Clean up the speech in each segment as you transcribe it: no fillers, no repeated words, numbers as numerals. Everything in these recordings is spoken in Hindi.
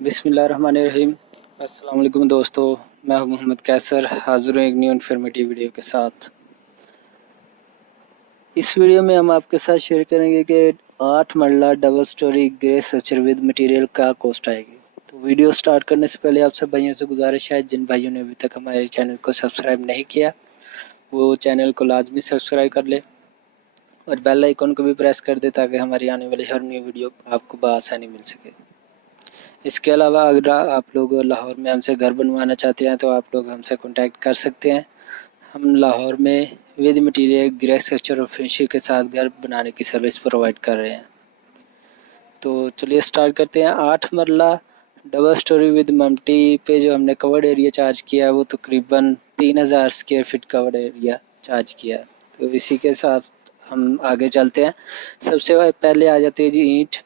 बिस्मिल्लाहिर्रहमानिर्रहीम। अस्सलाम वालेकुम दोस्तों, मैं हूं मोहम्मद कैसर, हाजिर हूं एक न्यू इन्फॉर्मेटिव वीडियो के साथ। इस वीडियो में हम आपके साथ शेयर करेंगे कि 8 मरला double storey grey structure with material का कॉस्ट आएगी। तो वीडियो स्टार्ट करने से पहले आप सब भाइयों से गुजारिश है, जिन भाइयों ने अभी तक हमारे चैनल को सब्सक्राइब नहीं किया वो चैनल को लाजमी सब्सक्राइब कर ले और बेल आइकन को भी प्रेस कर दे ताकि हमारी आने वाली हर न्यू वीडियो आपको बआसानी मिल सके। इसके अलावा अगर आप लोग लाहौर में हमसे घर बनवाना चाहते हैं तो आप लोग हमसे कांटेक्ट कर सकते हैं। हम लाहौर में विद मटेरियल ग्रे स्ट्रक्चर और फिनिशिंग के साथ घर बनाने की सर्विस प्रोवाइड कर रहे हैं। तो चलिए स्टार्ट करते हैं। 8 मरला डबल स्टोरी विद मम्टी पे जो हमने कवर्ड एरिया चार्ज किया है वो तकरीबन 3000 square feet covered area charge किया है। तो इसी के साथ हम आगे चलते हैं। सबसे पहले आ जाती है जी ईंट।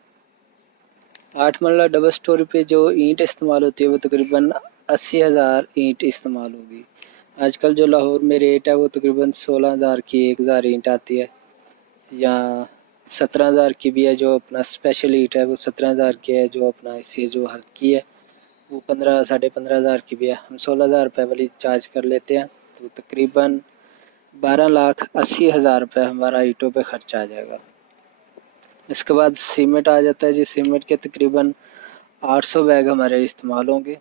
8 मरला डबल स्टोरी पे जो ईंट इस्तेमाल होती है वो तकरीबन 80,000 ईंट इस्तेमाल होगी। आजकल जो लाहौर में रेट है वो तकरीबन 16,000 की 1000 ईंट आती है, या 17,000 की भी है। जो अपना स्पेशल ईंट है वो 17,000 की है, जो अपना इससे जो हल्की है वो 15-15,500 की भी है। हम 16,000 रुपये वाली चार्ज कर लेते हैं। तो तकरीबन 12,80,000 रुपये हमारा ईंटों पे खर्चा आ जाएगा। इसके बाद सीमेंट आ जाता है जी। सीमेंट के तकरीबन 800 बैग हमारे इस्तेमाल होंगे।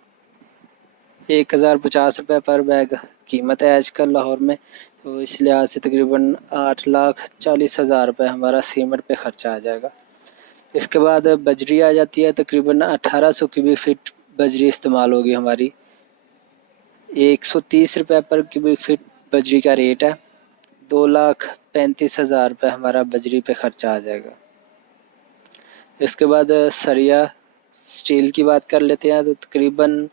1050 रुपये पर बैग कीमत है आजकल लाहौर में, तो इस लिहाज से तकरीबन 8,40,000 रुपये हमारा सीमेंट पे खर्चा आ जाएगा। इसके बाद बजरी आ जाती है। तकरीबन 1800 क्यूबिक फीट बजरी इस्तेमाल होगी हमारी। 130 रुपये पर क्यूबिक फीट बजरी का रेट है। 2,35,000 रुपये हमारा बजरी पे खर्चा आ जाएगा। इसके बाद सरिया स्टील की बात कर लेते हैं। तो तकरीबन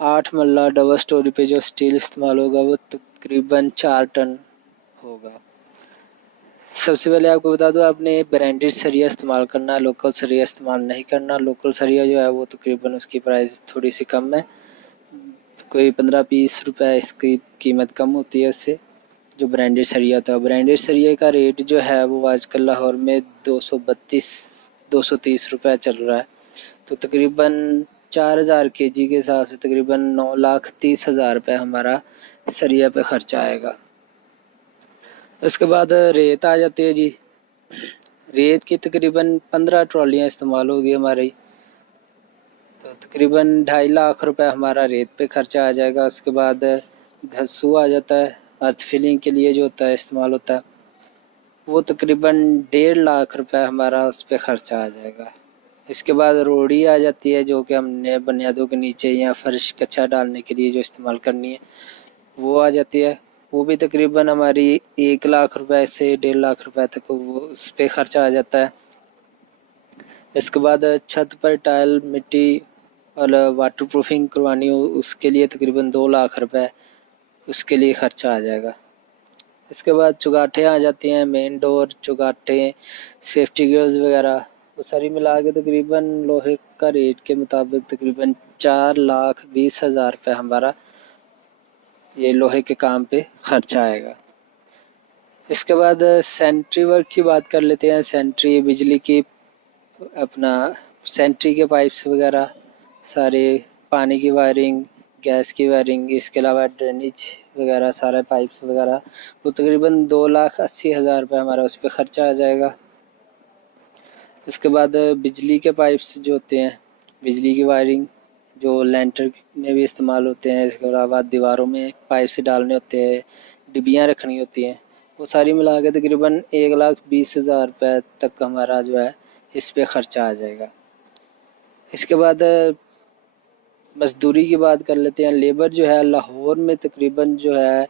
8 मरला डबल स्टोरी पे जो स्टील इस्तेमाल होगा वो तकरीबन 4 टन होगा। सबसे पहले आपको बता दूं, आपने ब्रांडेड सरिया इस्तेमाल करना है, लोकल सरिया इस्तेमाल नहीं करना। लोकल सरिया जो है वो तकरीबन उसकी प्राइस थोड़ी सी कम है, कोई 15-20 रुपये इसकी कीमत कम होती है उससे। जो ब्रांडेड सरिया होता है, ब्रांडेड सरिया का रेट जो है वो आजकल लाहौर में 230 रुपये चल रहा है। तो तकरीबन 4,000 केजी के हिसाब से तकरीबन 9,30,000 रुपये हमारा सरिया पे खर्चा आएगा। उसके बाद रेत आ जाती है जी। रेत की तकरीबन 15 ट्रॉलियाँ इस्तेमाल होगी हमारी। तो तकरीबन 2.5 लाख रुपए हमारा रेत पे खर्चा आ जाएगा। उसके बाद घसू आ जाता है, अर्थ फिलिंग के लिए जो होता है इस्तेमाल होता है, वो तकरीबन 1.5 लाख रुपए हमारा उस पर खर्चा आ जाएगा। इसके बाद रोड़ी आ जाती है जो कि हमने बुनियादों के नीचे या फर्श कच्चा डालने के लिए जो इस्तेमाल करनी है वो आ जाती है। वो भी तकरीबन हमारी 1 लाख रुपए से 1.5 लाख रुपए तक वो उस पर खर्चा आ जाता है। इसके बाद छत पर टाइल मिट्टी और वाटर प्रूफिंग करवानी हो उसके लिए तकरीबन 2 लाख रुपए उसके लिए खर्चा आ जाएगा। इसके बाद चुगाठे आ जाती हैं, मेन डोर, चुगाठे, सेफ्टी गियर्स वगैरह, वो सारी मिला के तकरीबन लोहे का रेट के मुताबिक तकरीबन 4,20,000 रुपये हमारा ये लोहे के काम पे खर्चा आएगा। इसके बाद सेंट्री वर्क की बात कर लेते हैं। सेंट्री बिजली की अपना सेंट्री के पाइप्स वगैरह सारे, पानी की वायरिंग, गैस की वायरिंग, इसके अलावा ड्रेनेज वगैरह सारे पाइप्स वगैरह, वो तकरीबन 2,80,000 रुपये हमारा उस पर खर्चा आ जाएगा। इसके बाद बिजली के पाइप्स जो होते हैं, बिजली की वायरिंग जो लेंटर में भी इस्तेमाल होते हैं, इसके अलावा दीवारों में पाइप से डालने होते हैं, डिबियाँ रखनी होती हैं, वो सारी मिला के तकरीबन 1,20,000 रुपये तक हमारा जो है इस पर ख़र्चा आ जाएगा। इसके बाद मजदूरी की बात कर लेते हैं। लेबर जो है लाहौर में तकरीबन जो है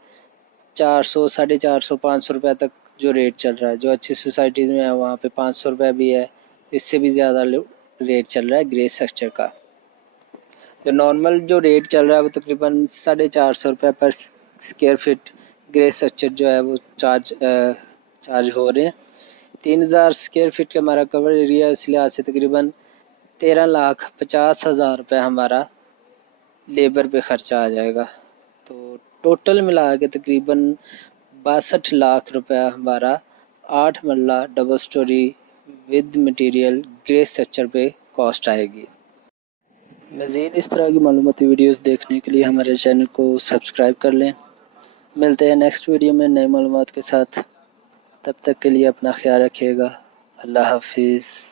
400, 450, 500 रुपये तक जो रेट चल रहा है। जो अच्छी सोसाइटीज़ में है वहाँ पे 500 रुपये भी है, इससे भी ज़्यादा रेट चल रहा है ग्रे स्ट्रक्चर का। जो नॉर्मल जो रेट चल रहा है वो तकरीबन 450 रुपये पर स्क्वायर फीट ग्रे स्ट्रक्चर जो है वो चार्ज हो रहे हैं। 3,000 स्क्वायर फीट का हमारा कवर एरिया, इस लिहाज से तकरीबन 13,50,000 रुपये हमारा लेबर पे खर्चा आ जाएगा। तो टोटल मिला के तकरीबन 62 लाख रुपया हमारा 8 मरला double storey with material grey structure पे कॉस्ट आएगी। मज़ीद इस तरह की मालूमाती वीडियोस देखने के लिए हमारे चैनल को सब्सक्राइब कर लें। मिलते हैं नेक्स्ट वीडियो में नई मालूमात के साथ। तब तक के लिए अपना ख्याल रखिएगा। अल्लाह हाफिज़।